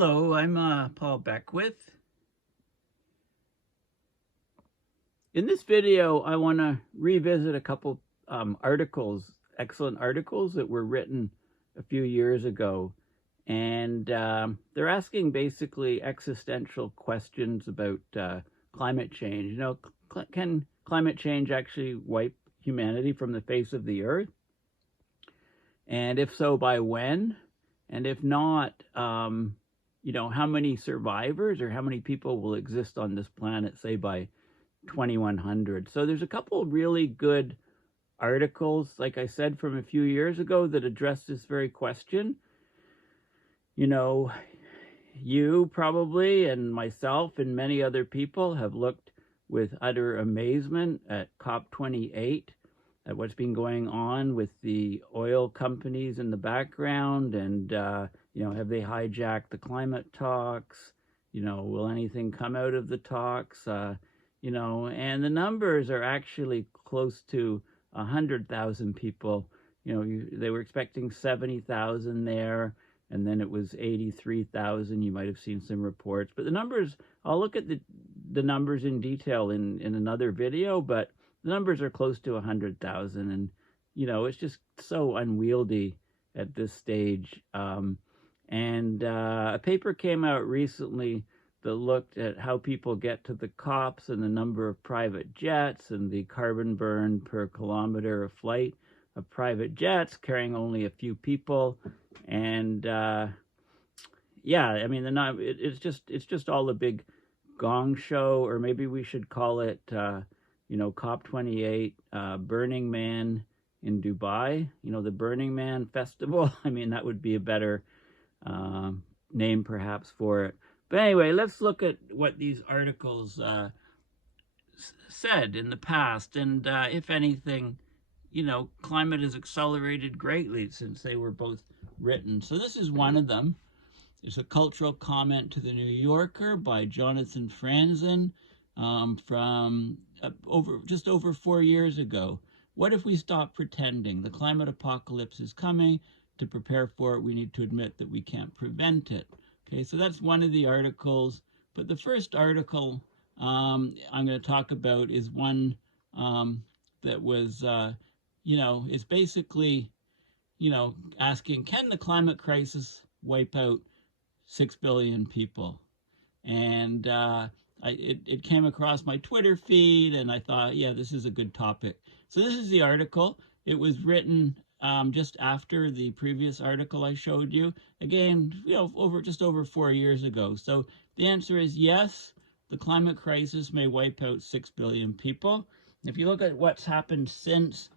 Hello, I'm Paul Beckwith. In this video, I want to revisit a couple excellent articles that were written a few years ago. And they're asking basically existential questions about climate change. Can climate change actually wipe humanity from the face of the earth? And if so, by when? And if not, how many survivors or how many people will exist on this planet, say by 2100? So there's a couple of really good articles, like I said, from a few years ago that address this very question. You probably, and myself and many other people, have looked with utter amazement at COP28, at what's been going on with the oil companies in the background, and have they hijacked the climate talks? Will anything come out of the talks? And the numbers are actually close to 100,000 people. They were expecting 70,000 there, and then it was 83,000. You might have seen some reports, but the numbers, I'll look at the numbers in detail in another video, but the numbers are close to 100,000, and it's just so unwieldy at this stage. A paper came out recently that looked at how people get to the COPs and the number of private jets and the carbon burn per kilometer of flight of private jets carrying only a few people. And it's just all a big gong show, or maybe we should call it COP28 Burning Man in Dubai, the Burning Man Festival. That would be a better name perhaps for it. But anyway, let's look at what these articles said in the past. And if anything, climate has accelerated greatly since they were both written. So this is one of them. It's a cultural comment to the New Yorker by Jonathan Franzen from just over 4 years ago. What if we stop pretending? The climate apocalypse is coming. To prepare for it, we need to admit that we can't prevent it. Okay, so that's one of the articles. But the first article I'm going to talk about is one that was, is basically, asking, can the climate crisis wipe out 6 billion people? And it came across my Twitter feed, and I thought, yeah, this is a good topic. So this is the article. It was written just after the previous article I showed you. Again, just over 4 years ago. So the answer is yes, the climate crisis may wipe out 6 billion people. If you look at what's happened since,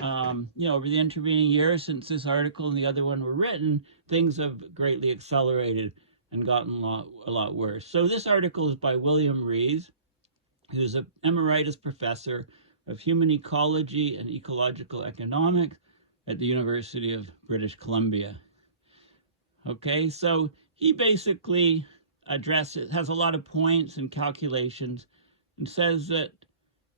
over the intervening years since this article and the other one were written, things have greatly accelerated and gotten a lot worse. So this article is by William Rees, who's an emeritus professor of human ecology and ecological economics at the University of British Columbia. Okay, so he basically has a lot of points and calculations, and says that,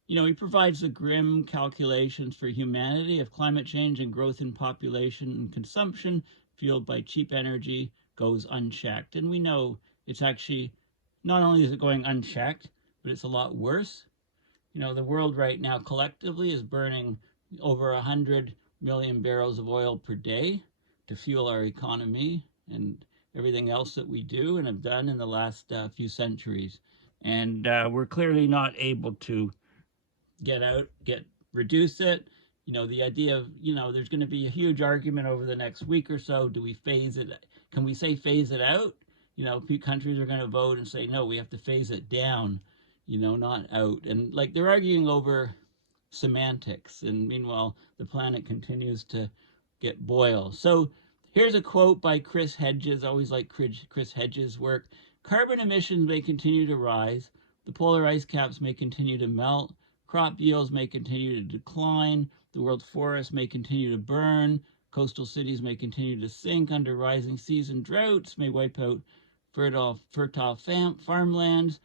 he provides the grim calculations for humanity if climate change and growth in population and consumption fueled by cheap energy goes unchecked. And we know it's actually, not only is it going unchecked, but it's a lot worse. The world right now collectively is burning over 100 million barrels of oil per day to fuel our economy and everything else that we do and have done in the last few centuries. And we're clearly not able to reduce it. The idea of, there's going to be a huge argument over the next week or so. Do we phase it? Can we say phase it out? Countries are going to vote and say, no, we have to phase it down, not out. And they're arguing over semantics, and meanwhile the planet continues to get boiled. So here's a quote by Chris Hedges. I always like Chris Hedges' work. Carbon emissions may continue to rise, the polar ice caps may continue to melt, crop yields may continue to decline, the world's forests may continue to burn, coastal cities may continue to sink under rising seas, and droughts may wipe out fertile farmlands.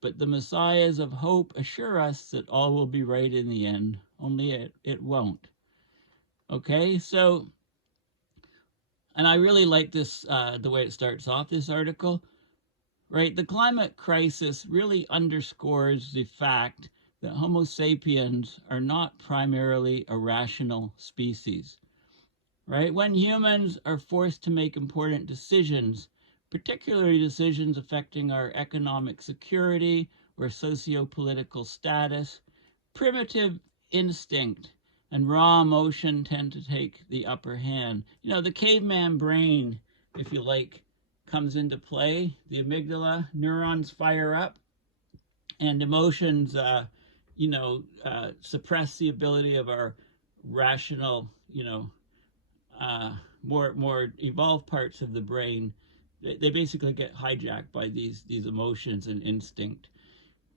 But the messiahs of hope assure us that all will be right in the end, only it won't. Okay, so And I really like this, the way it starts off this article, right? The climate crisis really underscores the fact that Homo sapiens are not primarily a rational species, right? When humans are forced to make important decisions, particularly decisions affecting our economic security or socio-political status, primitive instinct and raw emotion tend to take the upper hand. You know, the caveman brain, if you like, comes into play. The amygdala neurons fire up, and emotions, suppress the ability of our rational, more evolved parts of the brain. They basically get hijacked by these emotions and instinct.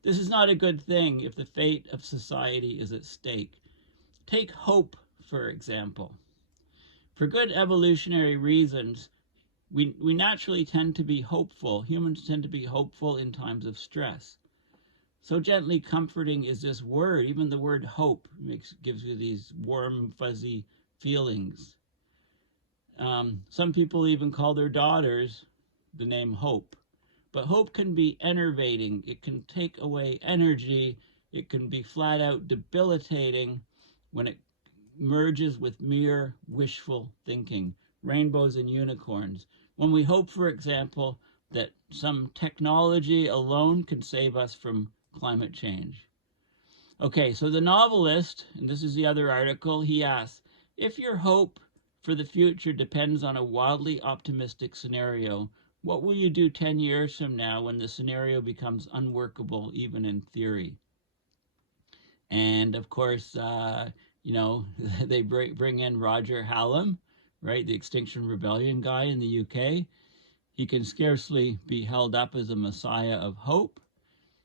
This is not a good thing if the fate of society is at stake. Take hope, for example. For good evolutionary reasons, we naturally tend to be hopeful. Humans tend to be hopeful in times of stress. So gently comforting is this word. Even the word hope gives you these warm, fuzzy feelings. Some people even call their daughters the name Hope. But hope can be enervating. It can take away energy. It can be flat out debilitating when it merges with mere wishful thinking, rainbows and unicorns. When we hope, for example, that some technology alone can save us from climate change. Okay, so the novelist, and this is the other article, he asks, if your hope for the future depends on a wildly optimistic scenario, what will you do 10 years from now when the scenario becomes unworkable, even in theory? And of course, they bring in Roger Hallam, right, the Extinction Rebellion guy in the UK. He can scarcely be held up as a messiah of hope.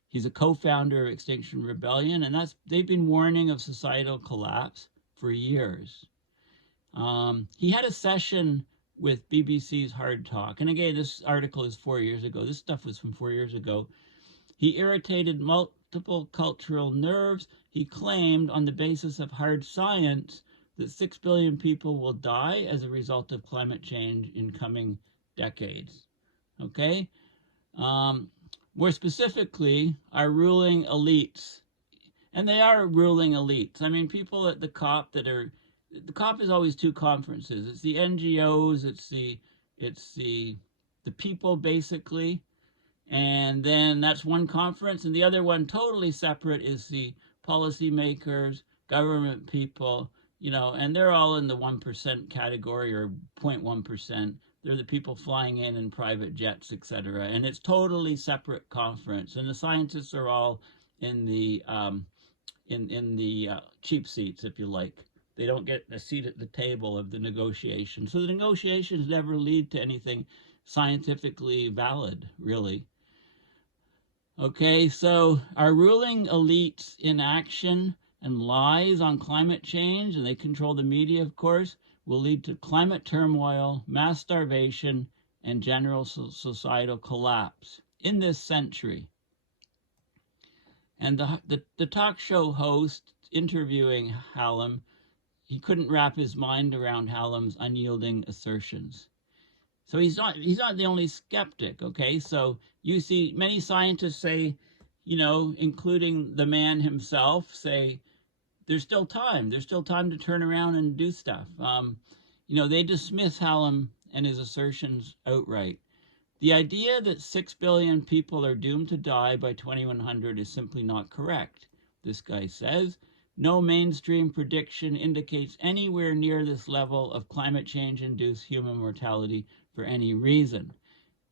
He's a co-founder of Extinction Rebellion, and they've been warning of societal collapse for years. He had a session with BBC's Hard Talk. And again, this article is 4 years ago. This stuff was from 4 years ago. He irritated multiple cultural nerves. He claimed, on the basis of hard science, that 6 billion people will die as a result of climate change in coming decades. Okay? More specifically, our ruling elites. And they are ruling elites. I mean, people at the COP the COP is always two conferences. It's the NGOs, it's the people basically, and then that's one conference, and the other one totally separate is the policymakers, government people, and they're all in the 1% category or 0.1%. They're the people flying in private jets, etc. And it's totally separate conference, and the scientists are all in the cheap seats, if you like. They don't get a seat at the table of the negotiations. So the negotiations never lead to anything scientifically valid, really. Okay, so our ruling elites' inaction and lies on climate change, and they control the media, of course, will lead to climate turmoil, mass starvation, and general societal collapse in this century. And the talk show host interviewing Hallam, he couldn't wrap his mind around Hallam's unyielding assertions. So he's not the only skeptic, okay? So you see many scientists say, including the man himself, say there's still time. There's still time to turn around and do stuff. They dismiss Hallam and his assertions outright. The idea that 6 billion people are doomed to die by 2100 is simply not correct, this guy says. No mainstream prediction indicates anywhere near this level of climate change-induced human mortality for any reason.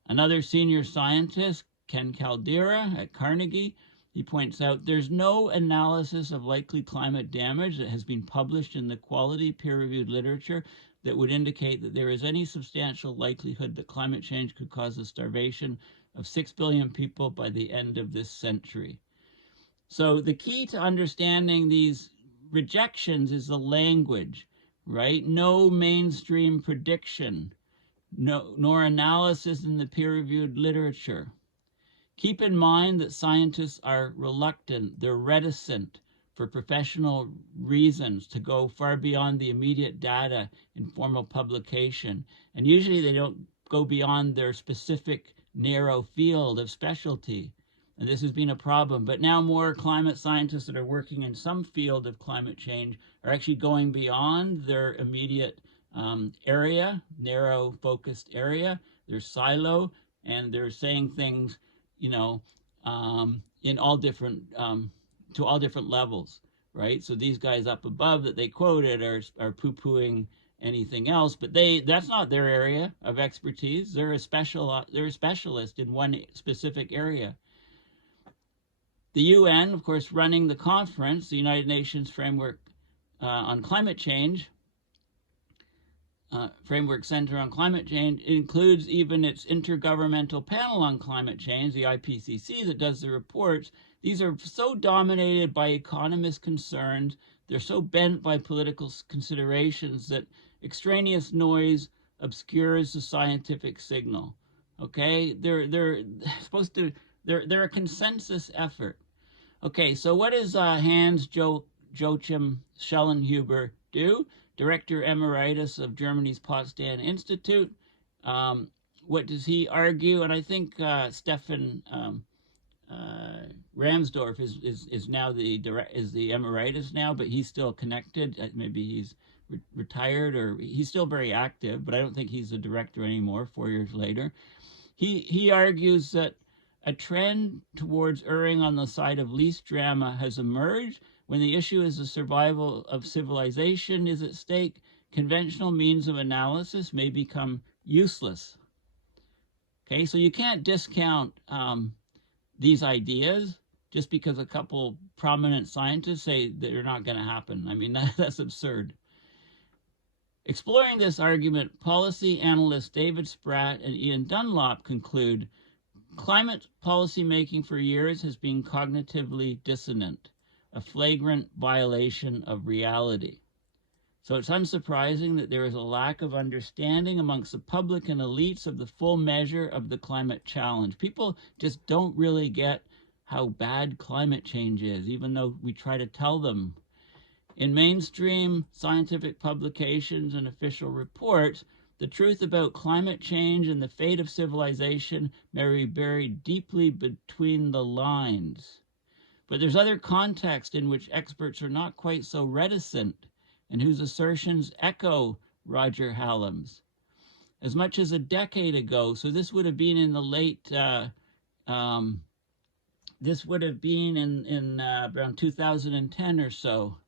Another senior scientist, Ken Caldera at Carnegie, he points out there's no analysis of likely climate damage that has been published in the quality peer-reviewed literature that would indicate that there is any substantial likelihood that climate change could cause the starvation of 6 billion people by the end of this century. So the key to understanding these rejections is the language, right? No mainstream prediction, nor analysis in the peer-reviewed literature. Keep in mind that scientists are reluctant, they're reticent, for professional reasons to go far beyond the immediate data in formal publication. And usually they don't go beyond their specific narrow field of specialty. And this has been a problem. But now more climate scientists that are working in some field of climate change are actually going beyond their immediate area, narrow focused area, their silo, and they're saying things, you know, in all different, to all different levels, right? So these guys up above that they quoted are poo-pooing anything else, but that's not their area of expertise. They're a specialist in one specific area. The UN, of course, running the conference, the United Nations Framework on Climate Change, Framework Center on Climate Change, includes even its Intergovernmental Panel on Climate Change, the IPCC, that does the reports. These are so dominated by economist concerns, they're so bent by political considerations that extraneous noise obscures the scientific signal. Okay, they're supposed to, they're a consensus effort. Okay, so what does Hans Joachim Schellenhuber do? Director Emeritus of Germany's Potsdam Institute. What does he argue? And I think Stefan Ramsdorf is now the emeritus now, but he's still connected. Maybe he's retired, or he's still very active, but I don't think he's a director anymore 4 years later. He argues that a trend towards erring on the side of least drama has emerged. When the issue is the survival of civilization is at stake, conventional means of analysis may become useless. Okay, so you can't discount these ideas just because a couple prominent scientists say they're not going to happen. I mean, that's absurd. Exploring this argument, policy analysts David Spratt and Ian Dunlop conclude climate policy making for years has been cognitively dissonant, a flagrant violation of reality. So it's unsurprising that there is a lack of understanding amongst the public and elites of the full measure of the climate challenge. People just don't really get how bad climate change is, even though we try to tell them. In mainstream scientific publications and official reports, the truth about climate change and the fate of civilization may be buried deeply between the lines. But there's other context in which experts are not quite so reticent and whose assertions echo Roger Hallam's. As much as a decade ago, so this would have been in the late, this would have been in around 2010 or so,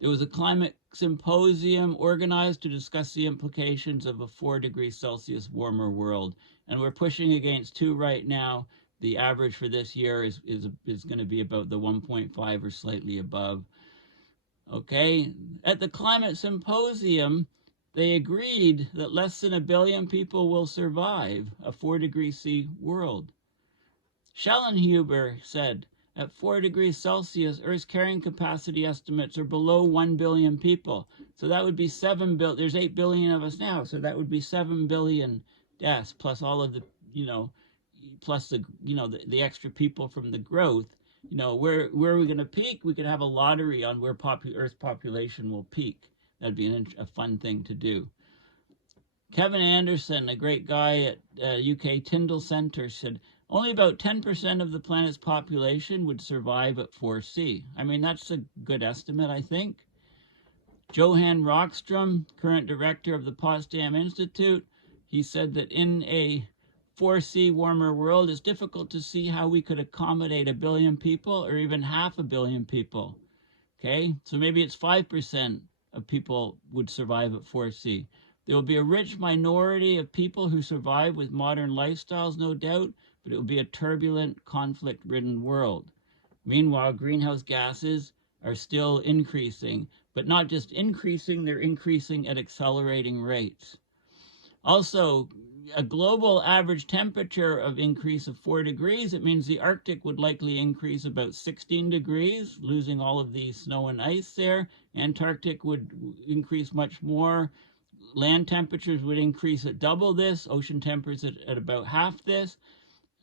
there was a climate symposium organized to discuss the implications of a 4 degrees Celsius warmer world. And we're pushing against 2 right now. The average for this year is going to be about the 1.5 or slightly above. Okay, at the climate symposium, they agreed that less than 1 billion people will survive a 4 degrees C world. Schellenhuber said, at 4 degrees Celsius, Earth's carrying capacity estimates are below 1 billion people. So that would be 7 billion. There's 8 billion of us now. So that would be 7 billion deaths, plus all of the, plus the, the extra people from the growth. Where are we going to peak? We could have a lottery on where Earth's population will peak. That'd be a fun thing to do. Kevin Anderson, a great guy at UK Tyndall Centre, said, only about 10% of the planet's population would survive at 4C. I mean, that's a good estimate, I think. Johan Rockström, current director of the Potsdam Institute, he said that in a 4C warmer world, it's difficult to see how we could accommodate 1 billion people or even 500 million people. Okay, so maybe it's 5% of people would survive at 4C. There will be a rich minority of people who survive with modern lifestyles, no doubt, but it will be a turbulent, conflict-ridden world. Meanwhile, greenhouse gases are still increasing, but not just increasing, they're increasing at accelerating rates. Also, a global average temperature of increase of 4 degrees, it means the Arctic would likely increase about 16 degrees, losing all of the snow and ice there. Antarctic would increase much more. Land temperatures would increase at double this, ocean temperatures at about half this.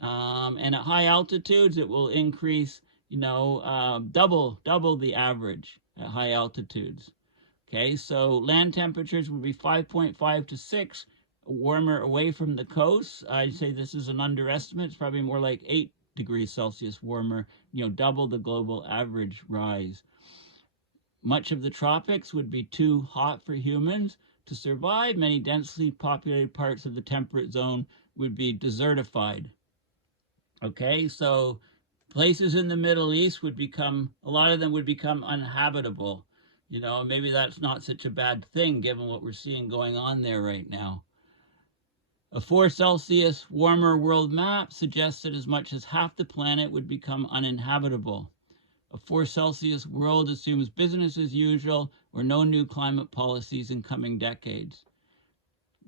And at high altitudes, it will increase double the average at high altitudes. Okay, so land temperatures would be 5.5 to 6 warmer away from the coast. I'd say this is an underestimate. It's probably more like 8 degrees Celsius warmer, double the global average rise. Much of the tropics would be too hot for humans to survive. Many densely populated parts of the temperate zone would be desertified. Okay, so places in the Middle East would become, a lot of them would become uninhabitable. Maybe that's not such a bad thing given what we're seeing going on there right now. A 4 Celsius warmer world map suggests that as much as half the planet would become uninhabitable. A 4 Celsius world assumes business as usual or no new climate policies in coming decades.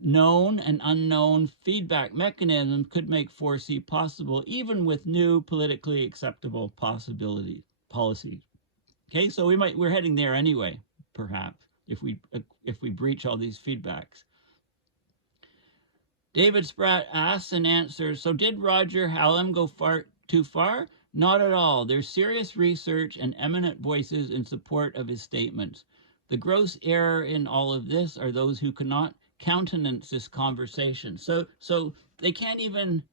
Known and unknown feedback mechanisms could make 4C possible even with new politically acceptable policies. Okay, so we're heading there anyway, perhaps, if we breach all these feedbacks. David Spratt asks and answers, so did Roger Hallam go too far? Not at all. There's serious research and eminent voices in support of his statements. The gross error in all of this are those who cannot countenance this conversation. So they can't even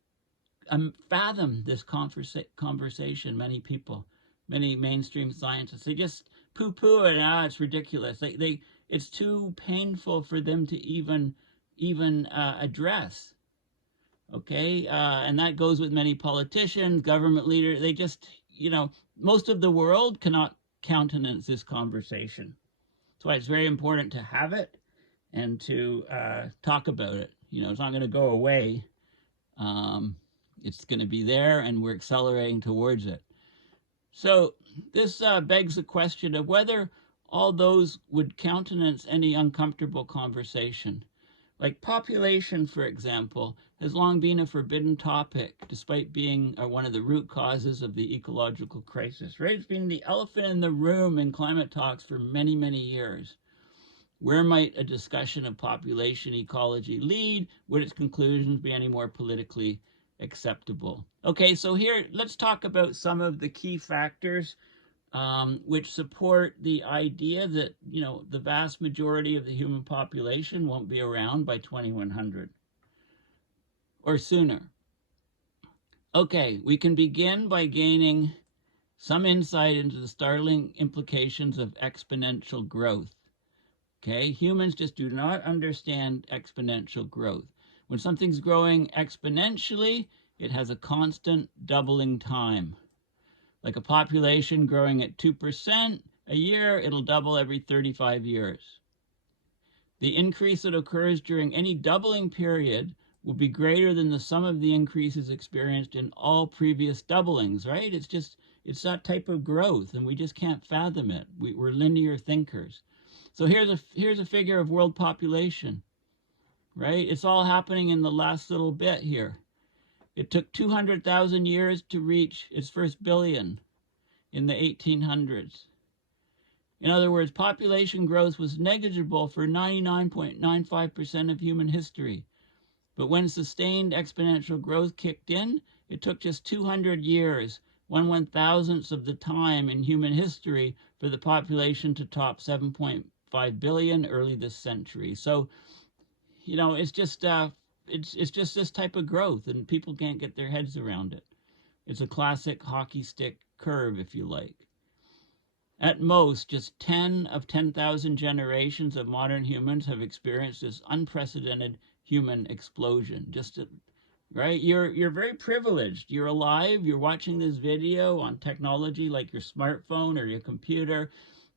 fathom this conversation, many people, many mainstream scientists. They just poo-poo it. It's ridiculous. It's too painful for them to even address. Okay, and that goes with many politicians, government leaders. They just, most of the world cannot countenance this conversation. That's why it's very important to have it and to talk about it. It's not going to go away. It's going to be there, and we're accelerating towards it. So this begs the question of whether all those would countenance any uncomfortable conversation. Like population, for example, has long been a forbidden topic, despite being one of the root causes of the ecological crisis, right? It's been the elephant in the room in climate talks for many, many years. Where might a discussion of population ecology lead? Would its conclusions be any more politically acceptable? Okay, so here, let's talk about some of the key factors which support the idea that, the vast majority of the human population won't be around by 2100 or sooner. Okay, we can begin by gaining some insight into the startling implications of exponential growth. Okay, humans just do not understand exponential growth. When something's growing exponentially, it has a constant doubling time. Like a population growing at 2% a year, it'll double every 35 years. The increase that occurs during any doubling period will be greater than the sum of the increases experienced in all previous doublings, right? It's that type of growth, and we just can't fathom it. We're linear thinkers. So here's a figure of world population, right? It's all happening in the last little bit here. It took 200,000 years to reach its first billion in the 1800s. In other words, population growth was negligible for 99.95% of human history. But when sustained exponential growth kicked in, it took just 200 years, 1/1000th of the time in human history, for the population to top 7.5 billion early this century. So, it's just this type of growth, and people can't get their heads around it. It's a classic hockey stick curve, if you like. At most, just 10 of 10,000 generations of modern humans have experienced this unprecedented human explosion. Right? You're very privileged. You're alive. You're watching this video on technology like your smartphone or your computer,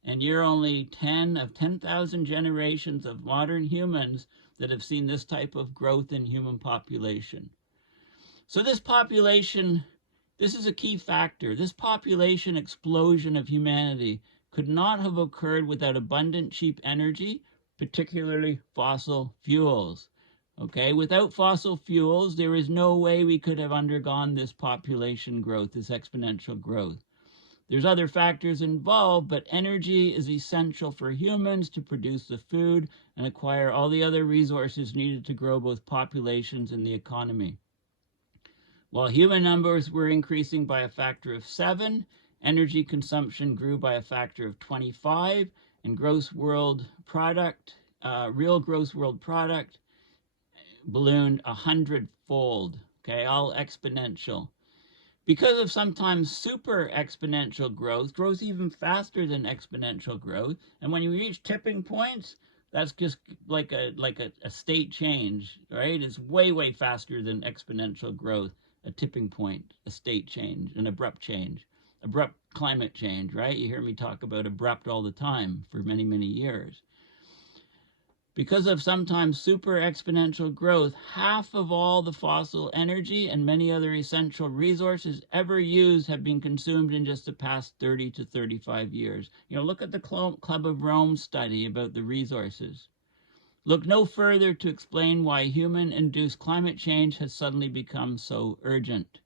and you're only 10 of 10,000 generations of modern humans that have seen this type of growth in human population. So this is a key factor. This population explosion of humanity could not have occurred without abundant, cheap energy, particularly fossil fuels. Okay, without fossil fuels, there is no way we could have undergone this population growth, this exponential growth. There's other factors involved, but energy is essential for humans to produce the food and acquire all the other resources needed to grow both populations and the economy. While human numbers were increasing by a factor of 7, Energy consumption grew by a factor of 25, and gross world product, real gross world product, ballooned 100-fold. Okay, all exponential. Because of sometimes super exponential growth, grows even faster than exponential growth. And when you reach tipping points, that's just like a state change, right? It's way, way faster than exponential growth, a tipping point, a state change, an abrupt change, abrupt climate change, right? You hear me talk about abrupt all the time for many, many years. Because of sometimes super exponential growth, half of all the fossil energy and many other essential resources ever used have been consumed in just the past 30 to 35 years. You know, look at the Club of Rome study about the resources. Look no further to explain why human-induced climate change has suddenly become so urgent,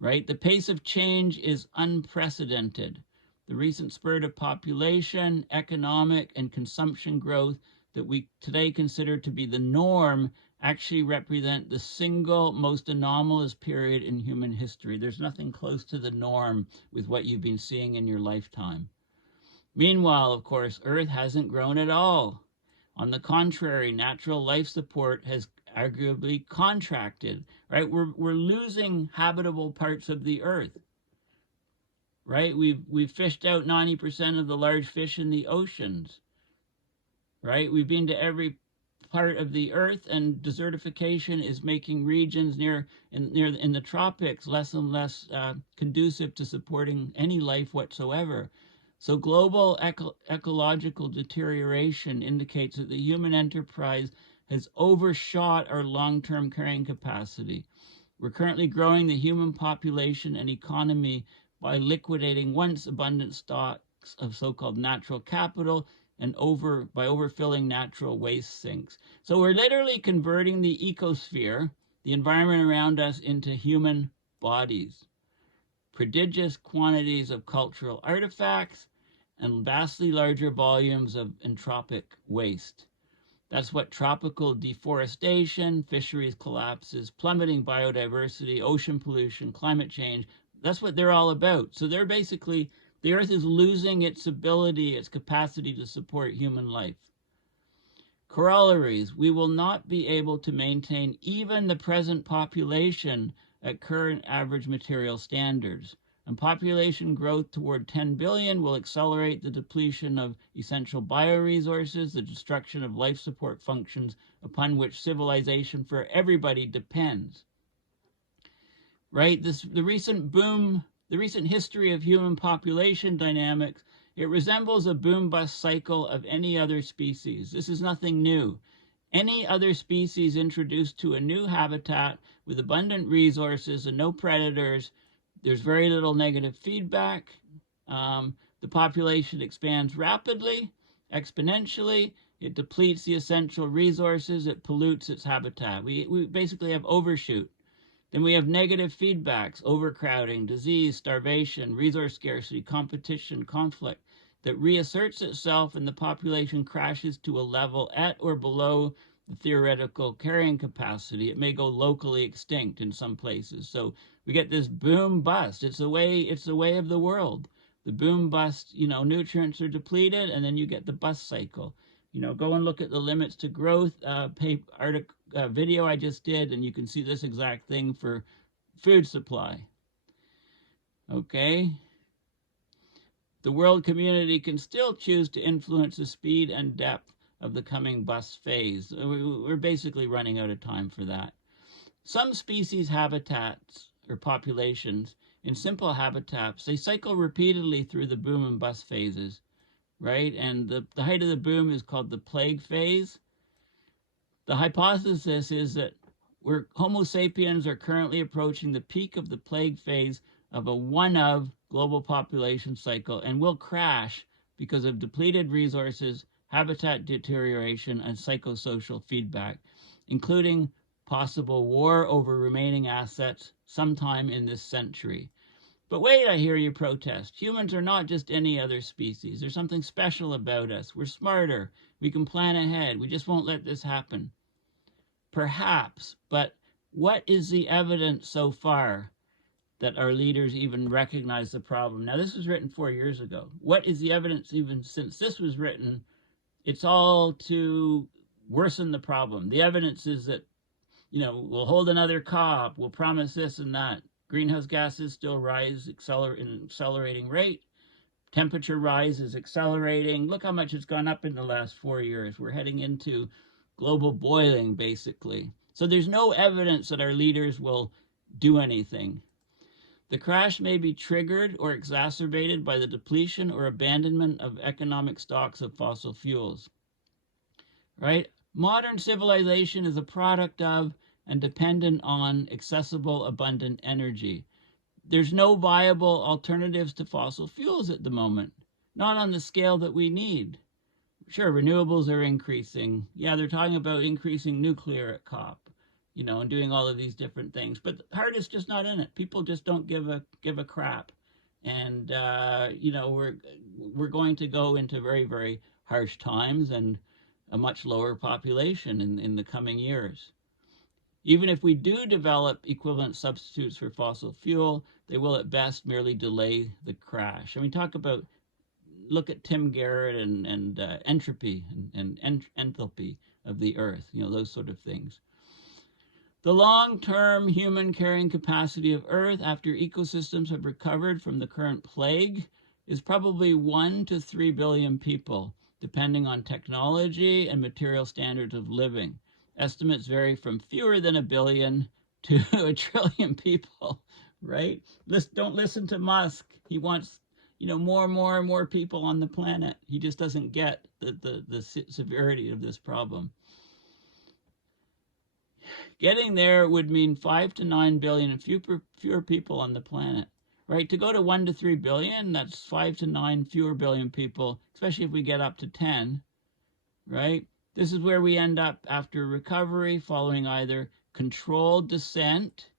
right? The pace of change is unprecedented. The recent spurt of population, economic, and consumption growth that we today consider to be the norm actually represent the single most anomalous period in human history. There's nothing close to the norm with what you've been seeing in your lifetime. Meanwhile, of course, Earth hasn't grown at all. On the contrary, natural life support has arguably contracted, right? We're losing habitable parts of the Earth, right? We've fished out 90% of the large fish in the oceans. Right? We've been to every part of the earth, and desertification is making regions in the tropics less and less conducive to supporting any life whatsoever. So global ecological deterioration indicates that the human enterprise has overshot our long-term carrying capacity. We're currently growing the human population and economy by liquidating once abundant stocks of so-called natural capital and by overfilling natural waste sinks. So we're literally converting the ecosphere, the environment around us, into human bodies. Prodigious quantities of cultural artifacts and vastly larger volumes of entropic waste. That's what tropical deforestation, fisheries collapses, plummeting biodiversity, ocean pollution, climate change, that's what they're all about. So they're basically, the Earth is losing its ability, its capacity to support human life. Corollaries: we will not be able to maintain even the present population at current average material standards. And population growth toward 10 billion will accelerate the depletion of essential bioresources, the destruction of life support functions upon which civilization for everybody depends. Right? The recent history of human population dynamics, it resembles a boom-bust cycle of any other species. This is nothing new. Any other species introduced to a new habitat with abundant resources and no predators, there's very little negative feedback. The population expands rapidly, exponentially. It depletes the essential resources. It pollutes its habitat. We basically have overshoot. Then we have negative feedbacks: overcrowding, disease, starvation, resource scarcity, competition, conflict, that reasserts itself, and the population crashes to a level at or below the theoretical carrying capacity. It may go locally extinct in some places. So we get this boom bust. It's the way of the world. The boom bust, nutrients are depleted, and then you get the bust cycle. Go and look at the limits to growth video I just did, and you can see this exact thing for food supply. Okay? The world community can still choose to influence the speed and depth of the coming bust phase. We're basically running out of time for that. Some species habitats or populations in simple habitats, they cycle repeatedly through the boom and bust phases, right? And the height of the boom is called the plague phase. The hypothesis is that Homo sapiens are currently approaching the peak of the plague phase of a one-of global population cycle and will crash because of depleted resources, habitat deterioration, and psychosocial feedback, including possible war over remaining assets sometime in this century. But wait, I hear you protest. Humans are not just any other species. There's something special about us. We're smarter. We can plan ahead. We just won't let this happen. Perhaps, but what is the evidence so far that our leaders even recognize the problem. Now, this was written 4 years ago. What is the evidence even since this was written? It's all to worsen the problem. The evidence is that, we'll hold another COP, we'll promise this and that. Greenhouse gases still rise in an accelerating rate. Temperature rise is accelerating. Look how much it's gone up in the last 4 years. We're heading into global boiling, basically. So there's no evidence that our leaders will do anything. The crash may be triggered or exacerbated by the depletion or abandonment of economic stocks of fossil fuels. Right? Modern civilization is a product of and dependent on accessible, abundant energy. There's no viable alternatives to fossil fuels at the moment, not on the scale that we need. Sure, renewables are increasing. Yeah, they're talking about increasing nuclear at COP, and doing all of these different things. But the heart is just not in it. People just don't give a crap. And, we're going to go into very, very harsh times and a much lower population in the coming years. Even if we do develop equivalent substitutes for fossil fuel, they will at best merely delay the crash. Look at Tim Garrett and entropy and enthalpy of the earth, those sort of things. The long-term human carrying capacity of Earth after ecosystems have recovered from the current plague is probably 1 to 3 billion people, depending on technology and material standards of living. Estimates vary from fewer than 1 billion to 1 trillion people, right? Don't listen to Musk. He wants, more and more and more people on the planet. He just doesn't get the severity of this problem. Getting there would mean 5 to 9 billion and fewer people on the planet, right? To go to 1 to 3 billion, that's 5 to 9 fewer billion people, especially if we get up to 10, right? This is where we end up after recovery, following either controlled descent.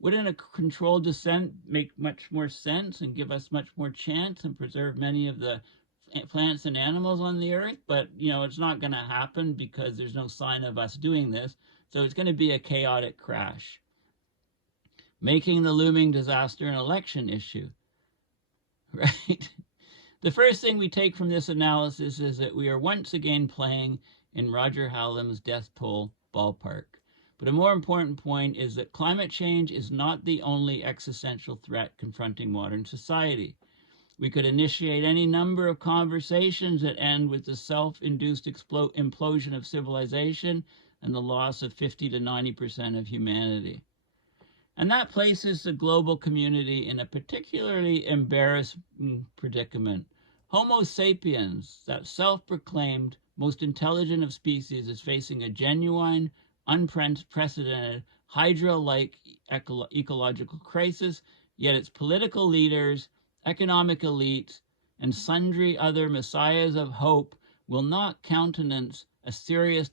Wouldn't a controlled descent make much more sense and give us much more chance and preserve many of the plants and animals on the earth? But, it's not going to happen because there's no sign of us doing this. So it's going to be a chaotic crash, making the looming disaster an election issue, right? The first thing we take from this analysis is that we are once again playing in Roger Hallam's death toll ballpark. But a more important point is that climate change is not the only existential threat confronting modern society. We could initiate any number of conversations that end with the self-induced implosion of civilization and the loss of 50 to 90% of humanity. And that places the global community in a particularly embarrassing predicament. Homo sapiens, that self-proclaimed most intelligent of species, is facing a genuine, unprecedented, Hydra-like ecological crisis, yet its political leaders, economic elites, and sundry other messiahs of hope will not countenance a serious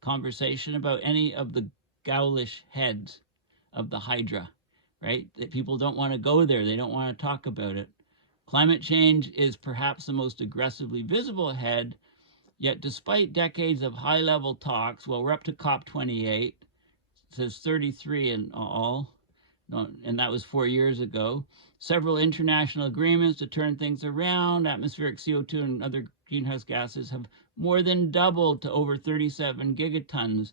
conversation about any of the ghoulish heads of the Hydra, right? That people don't want to go there. They don't want to talk about it. Climate change is perhaps the most aggressively visible head, yet despite decades of high-level talks, well, we're up to COP28, it says 33 in all, and that was 4 years ago. Several international agreements to turn things around. Atmospheric CO2 and other greenhouse gases have more than doubled to over 37 gigatons.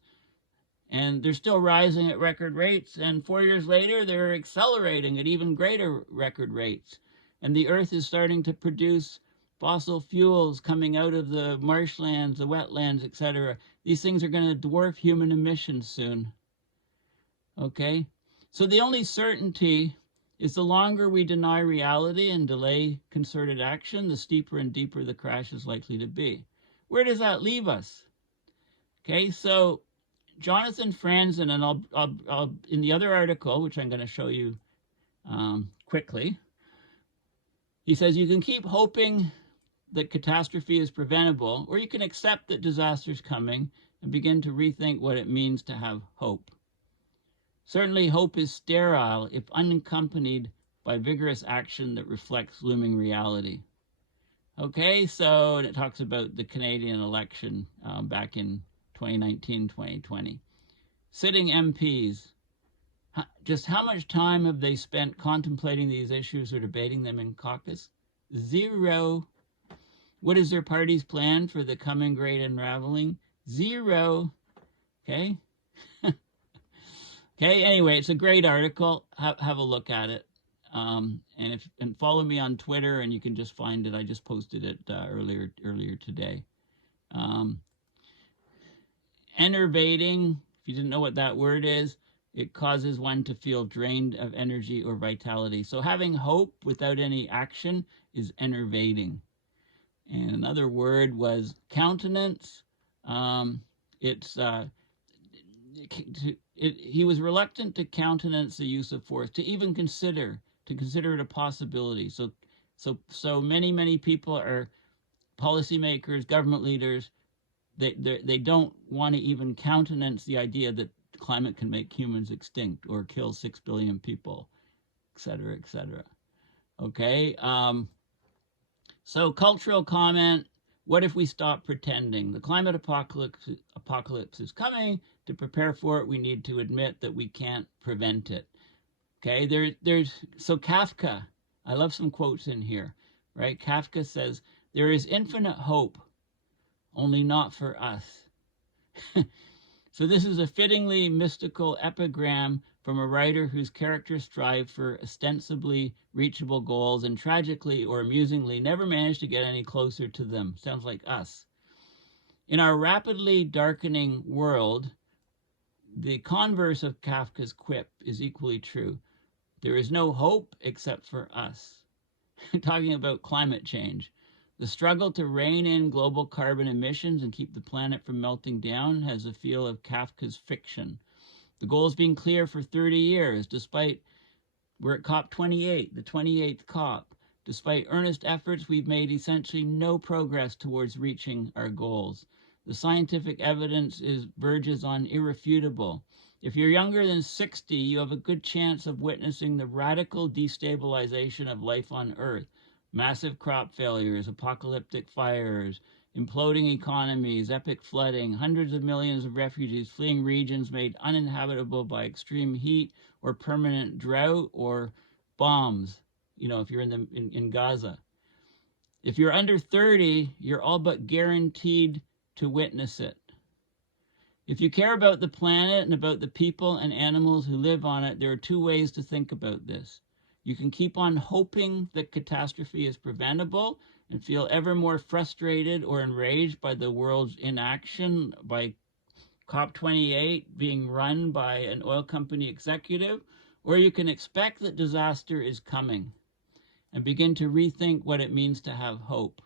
And they're still rising at record rates. And 4 years later, they're accelerating at even greater record rates. And the Earth is starting to produce fossil fuels coming out of the marshlands, the wetlands, etc. These things are going to dwarf human emissions soon. Okay? So the only certainty is the longer we deny reality and delay concerted action, the steeper and deeper the crash is likely to be. Where does that leave us? Okay, so Jonathan Franzen, and I'll in the other article, which I'm going to show you quickly, he says you can keep hoping that catastrophe is preventable, or you can accept that disaster is coming and begin to rethink what it means to have hope. Certainly, hope is sterile if unaccompanied by vigorous action that reflects looming reality. Okay, so it talks about the Canadian election back in 2019, 2020. Sitting MPs. Just how much time have they spent contemplating these issues or debating them in caucus? Zero. What is their party's plan for the coming great unraveling? Zero. Okay. Okay. Anyway, it's a great article. Have a look at it. And follow me on Twitter, and you can just find it. I just posted it earlier today. Enervating. If you didn't know what that word is, it causes one to feel drained of energy or vitality. So having hope without any action is enervating. And another word was countenance. He was reluctant to countenance the use of force, to even consider it a possibility. So many people are policymakers, government leaders. They don't want to even countenance the idea that climate can make humans extinct or kill 6 billion people, et cetera, et cetera. Okay. So cultural comment. What if we stop pretending? The climate apocalypse is coming. To prepare for it, we need to admit that we can't prevent it. Okay, so Kafka, I love some quotes in here, right? Kafka says, there is infinite hope, only not for us. So this is a fittingly mystical epigram from a writer whose characters strive for ostensibly reachable goals and tragically or amusingly never manage to get any closer to them. Sounds like us. In our rapidly darkening world, the converse of Kafka's quip is equally true. There is no hope except for us. Talking about climate change. The struggle to rein in global carbon emissions and keep the planet from melting down has a feel of Kafka's fiction. The goal's been clear for 30 years, despite we're at COP28, the 28th COP. Despite earnest efforts, we've made essentially no progress towards reaching our goals. The scientific evidence verges on irrefutable. If you're younger than 60, you have a good chance of witnessing the radical destabilization of life on Earth. Massive crop failures, apocalyptic fires, imploding economies, epic flooding, hundreds of millions of refugees fleeing regions made uninhabitable by extreme heat or permanent drought or bombs, if you're in Gaza. If you're under 30, you're all but guaranteed to witness it. If you care about the planet and about the people and animals who live on it, there are two ways to think about this. You can keep on hoping that catastrophe is preventable and feel ever more frustrated or enraged by the world's inaction, by COP28 being run by an oil company executive, or you can expect that disaster is coming and begin to rethink what it means to have hope.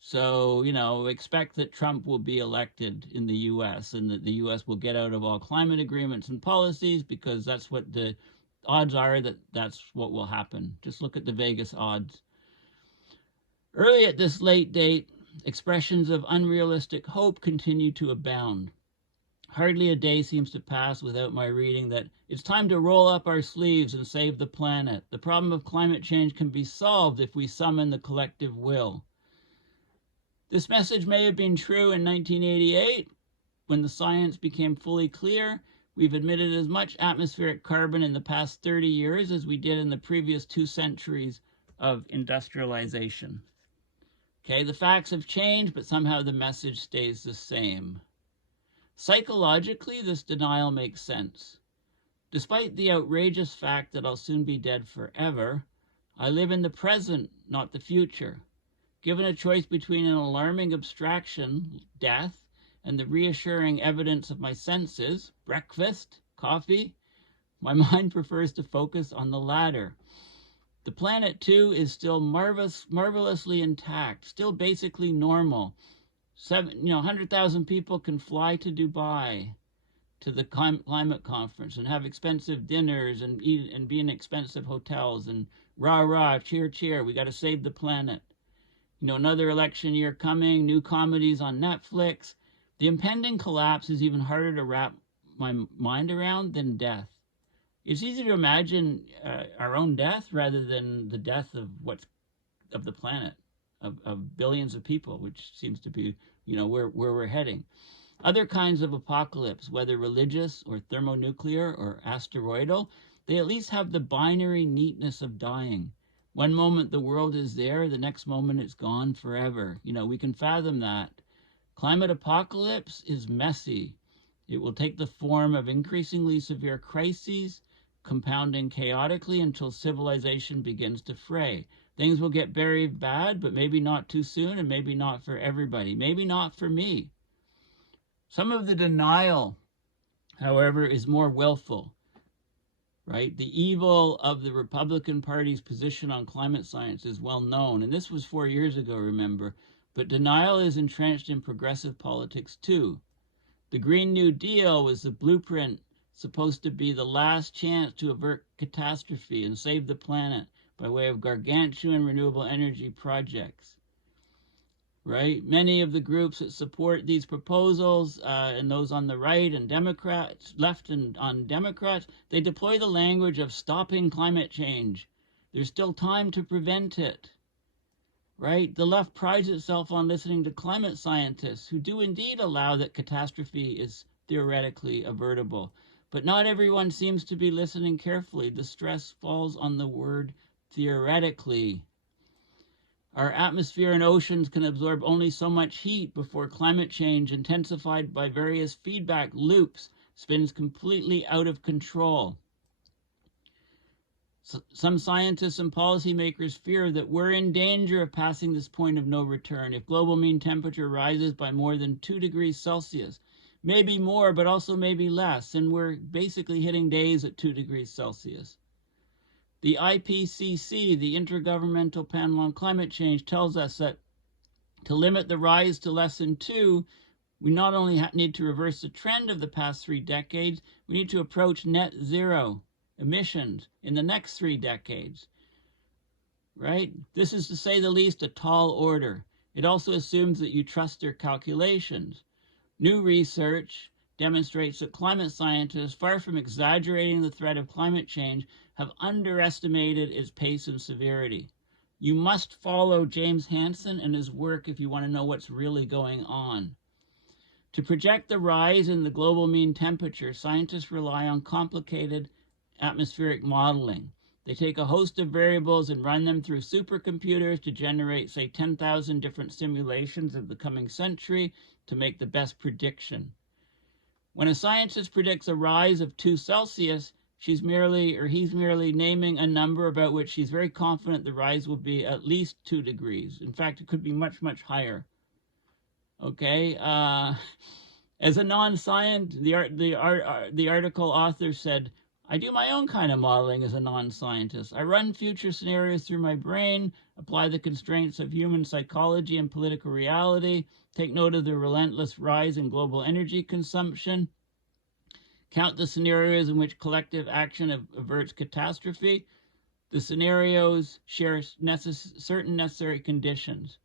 So, expect that Trump will be elected in the U.S. and that the U.S. will get out of all climate agreements and policies because that's what the odds are that's what will happen. Just look at the Vegas odds. Early at this late date, expressions of unrealistic hope continue to abound. Hardly a day seems to pass without my reading that it's time to roll up our sleeves and save the planet. The problem of climate change can be solved if we summon the collective will. This message may have been true in 1988 when the science became fully clear. We've emitted as much atmospheric carbon in the past 30 years as we did in the previous 2 centuries of industrialization. Okay, the facts have changed, but somehow the message stays the same. Psychologically, this denial makes sense. Despite the outrageous fact that I'll soon be dead forever, I live in the present, not the future. Given a choice between an alarming abstraction, death, and the reassuring evidence of my senses, breakfast, coffee, my mind prefers to focus on the latter. The planet, too, is still marvelously intact, still basically normal. 100,000 people can fly to Dubai to the climate conference and have expensive dinners and eat and be in expensive hotels and rah, rah, cheer, cheer. We got to save the planet. Another election year coming, new comedies on Netflix. The impending collapse is even harder to wrap my mind around than death. It's easy to imagine our own death rather than the death of the planet, of billions of people, which seems to be, where we're heading. Other kinds of apocalypse, whether religious or thermonuclear or asteroidal, they at least have the binary neatness of dying. One moment the world is there, the next moment it's gone forever. We can fathom that. Climate apocalypse is messy. It will take the form of increasingly severe crises, compounding chaotically until civilization begins to fray. Things will get very bad, but maybe not too soon, and maybe not for everybody. Maybe not for me. Some of the denial, however, is more willful, right? The evil of the Republican Party's position on climate science is well known, and this was 4 years ago, remember, but denial is entrenched in progressive politics too. The Green New Deal was the blueprint supposed to be the last chance to avert catastrophe and save the planet by way of gargantuan renewable energy projects. Right? Many of the groups that support these proposals, and those on the right and Democrats, left and on Democrats, they deploy the language of stopping climate change. There's still time to prevent it. Right? The left prides itself on listening to climate scientists who do indeed allow that catastrophe is theoretically avertible. But not everyone seems to be listening carefully. The stress falls on the word theoretically. Our atmosphere and oceans can absorb only so much heat before climate change, intensified by various feedback loops, spins completely out of control. Some scientists and policymakers fear that we're in danger of passing this point of no return if global mean temperature rises by more than 2 degrees Celsius. Maybe more, but also maybe less, and we're basically hitting days at 2 degrees Celsius. The IPCC, the Intergovernmental Panel on Climate Change, tells us that to limit the rise to less than 2, we not only need to reverse the trend of the past 3 decades, we need to approach net zero emissions in the next 3 decades. Right? This is, to say the least, a tall order. It also assumes that you trust their calculations. New research demonstrates that climate scientists, far from exaggerating the threat of climate change, have underestimated its pace and severity. You must follow James Hansen and his work if you want to know what's really going on. To project the rise in the global mean temperature, scientists rely on complicated atmospheric modeling. They take a host of variables and run them through supercomputers to generate, say, 10,000 different simulations of the coming century to make the best prediction. When a scientist predicts a rise of 2 Celsius, he's merely naming a number about which he's very confident the rise will be at least 2 degrees. In fact, it could be much, much higher. Okay? As a non-scientist, the article author said, I do my own kind of modeling as a non-scientist. I run future scenarios through my brain, apply the constraints of human psychology and political reality, take note of the relentless rise in global energy consumption, count the scenarios in which collective action averts catastrophe. The scenarios share certain necessary conditions.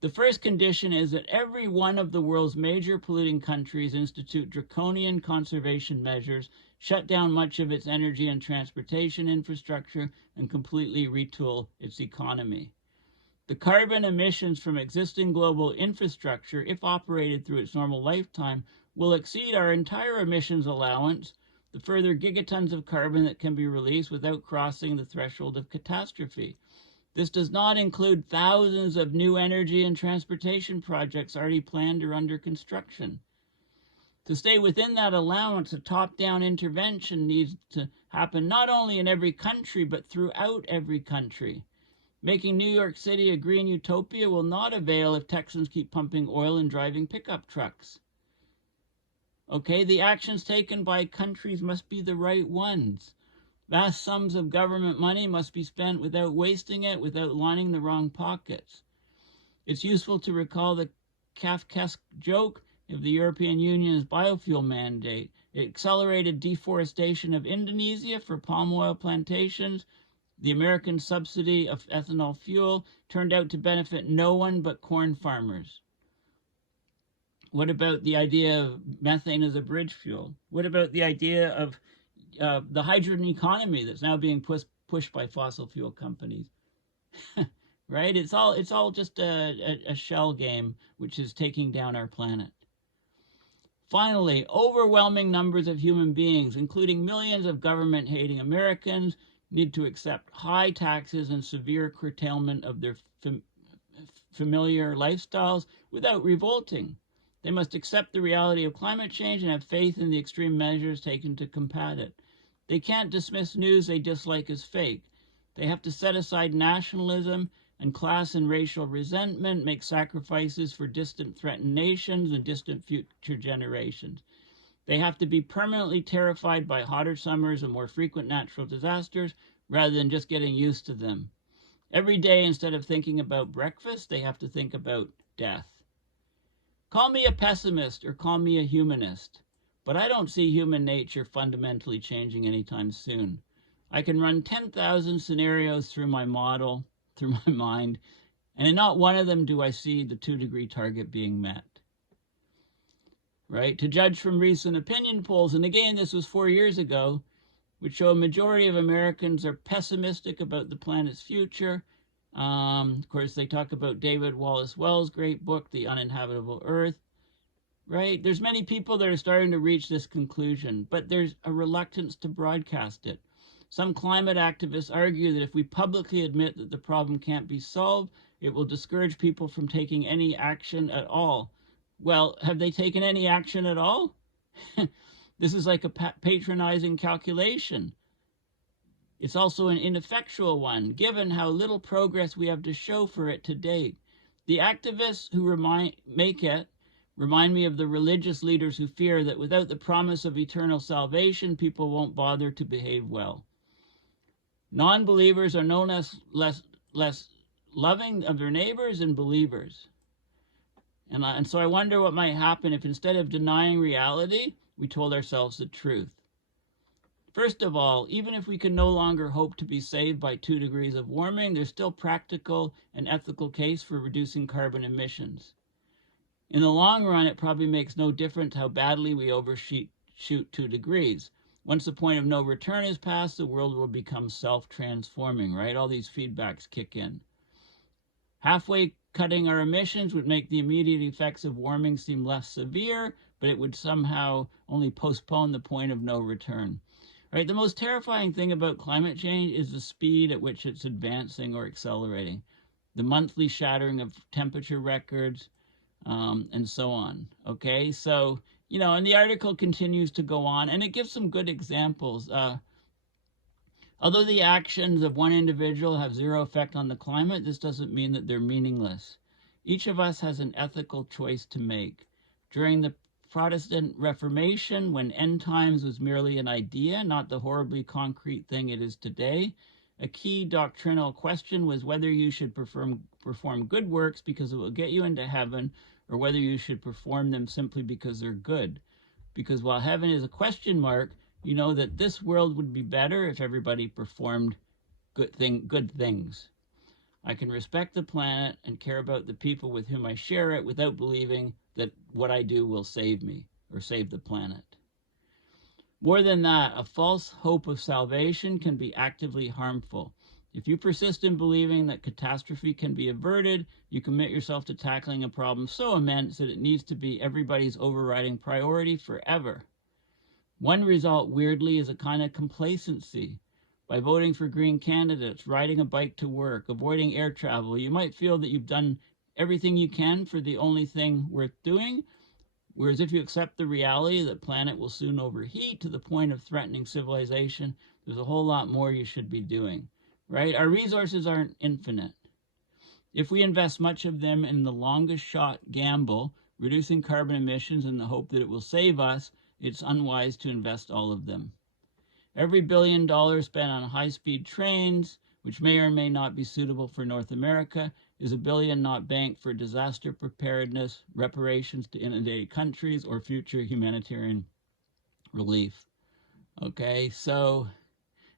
The first condition is that every one of the world's major polluting countries institute draconian conservation measures, shut down much of its energy and transportation infrastructure, and completely retool its economy. The carbon emissions from existing global infrastructure, if operated through its normal lifetime, will exceed our entire emissions allowance, the further gigatons of carbon that can be released without crossing the threshold of catastrophe. This does not include thousands of new energy and transportation projects already planned or under construction. To stay within that allowance, a top-down intervention needs to happen not only in every country, but throughout every country. Making New York City a green utopia will not avail if Texans keep pumping oil and driving pickup trucks. Okay, the actions taken by countries must be the right ones. Vast sums of government money must be spent without wasting it, without lining the wrong pockets. It's useful to recall the Kafkaesque joke of the European Union's biofuel mandate. It accelerated deforestation of Indonesia for palm oil plantations. The American subsidy of ethanol fuel turned out to benefit no one but corn farmers. What about the idea of methane as a bridge fuel? What about the idea of the hydrogen economy that's now being pushed by fossil fuel companies? Right? It's all just a shell game which is taking down our planet. Finally, overwhelming numbers of human beings, including millions of government-hating Americans, need to accept high taxes and severe curtailment of their familiar lifestyles without revolting. They must accept the reality of climate change and have faith in the extreme measures taken to combat it. They can't dismiss news they dislike as fake. They have to set aside nationalism and class and racial resentment, make sacrifices for distant threatened nations and distant future generations. They have to be permanently terrified by hotter summers and more frequent natural disasters rather than just getting used to them. Every day, instead of thinking about breakfast, they have to think about death. Call me a pessimist or call me a humanist, but I don't see human nature fundamentally changing anytime soon. I can run 10,000 scenarios through my model, through my mind, and in not one of them do I see the 2-degree target being met. Right? To judge from recent opinion polls, and again, this was 4 years ago, which show a majority of Americans are pessimistic about the planet's future. Of course, they talk about David Wallace Wells' great book, The Uninhabitable Earth. Right? There's many people that are starting to reach this conclusion, but there's a reluctance to broadcast it. Some climate activists argue that if we publicly admit that the problem can't be solved, it will discourage people from taking any action at all. Well, have they taken any action at all? This is like a patronizing calculation. It's also an ineffectual one, given how little progress we have to show for it to date. The activists who make it remind me of the religious leaders who fear that without the promise of eternal salvation, people won't bother to behave well. Non-believers are no less loving of their neighbors than believers. And so I wonder what might happen if instead of denying reality, we told ourselves the truth. First of all, even if we can no longer hope to be saved by 2 degrees of warming, there's still practical and ethical case for reducing carbon emissions. In the long run, it probably makes no difference how badly we overshoot 2 degrees. Once the point of no return is passed, the world will become self-transforming, right? All these feedbacks kick in. Halfway cutting our emissions would make the immediate effects of warming seem less severe, but it would somehow only postpone the point of no return. Right? The most terrifying thing about climate change is the speed at which it's advancing or accelerating. The monthly shattering of temperature records, and so on. Okay, so, and the article continues to go on, and it gives some good examples. Although the actions of one individual have zero effect on the climate, this doesn't mean that they're meaningless. Each of us has an ethical choice to make. During the Protestant Reformation, when end times was merely an idea, not the horribly concrete thing it is today, a key doctrinal question was whether you should perform good works because it will get you into heaven, or whether you should perform them simply because they're good. Because while heaven is a question mark, you know that this world would be better if everybody performed good things. I can respect the planet and care about the people with whom I share it without believing that what I do will save me or save the planet. More than that, a false hope of salvation can be actively harmful. If you persist in believing that catastrophe can be averted, you commit yourself to tackling a problem so immense that it needs to be everybody's overriding priority forever. One result, weirdly, is a kind of complacency. By voting for green candidates, riding a bike to work, avoiding air travel, you might feel that you've done everything you can for the only thing worth doing, whereas if you accept the reality that the planet will soon overheat to the point of threatening civilization, there's a whole lot more you should be doing, right? Our resources aren't infinite. If we invest much of them in the longest shot gamble, reducing carbon emissions in the hope that it will save us, it's unwise to invest all of them. Every $1 billion spent on high-speed trains, which may or may not be suitable for North America, is $1 billion not banked for disaster preparedness, reparations to inundated countries, or future humanitarian relief. Okay, so,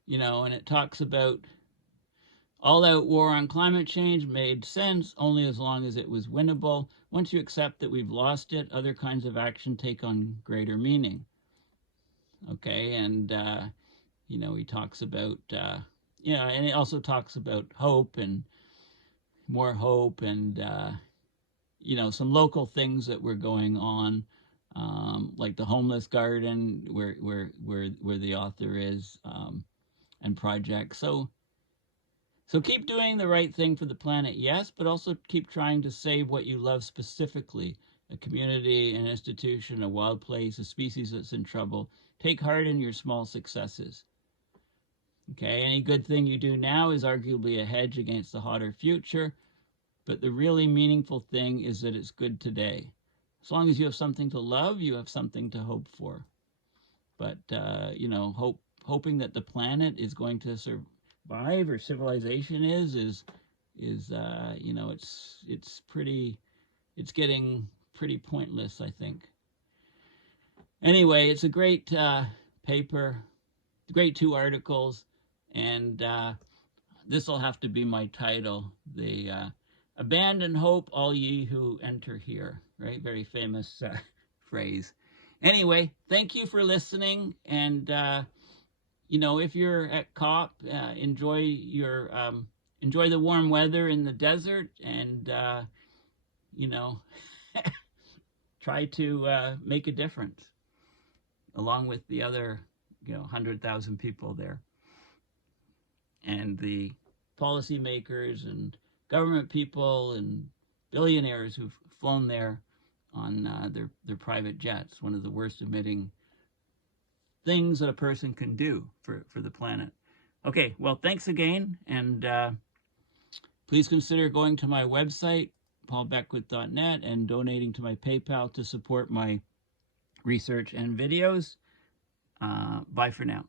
and it talks about all-out war on climate change made sense only as long as it was winnable. Once you accept that we've lost it, other kinds of action take on greater meaning. Okay, and he talks about, and it also talks about hope and more hope and, some local things that were going on. like the homeless garden where the author is, and projects. So keep doing the right thing for the planet, yes, but also keep trying to save what you love specifically. A community, an institution, a wild place, a species that's in trouble. Take heart in your small successes. Okay, any good thing you do now is arguably a hedge against the hotter future, but the really meaningful thing is that it's good today. As long as you have something to love, you have something to hope for. But hoping that the planet is going to survive, or civilization is it's getting pretty pointless, I think. Anyway, it's a great paper, great 2 articles, and this will have to be my title. The abandon hope, all ye who enter here. Right? Very famous phrase. Anyway, thank you for listening, and if you're at COP, enjoy the warm weather in the desert, and try to make a difference along with the other 100,000 people there, and the policymakers and government people and billionaires who've flown there on their private jets. One of the worst emitting things that a person can do for the planet. Okay, well, thanks again, and please consider going to my website, paulbeckwith.net, and donating to my PayPal to support my research and videos. Bye for now.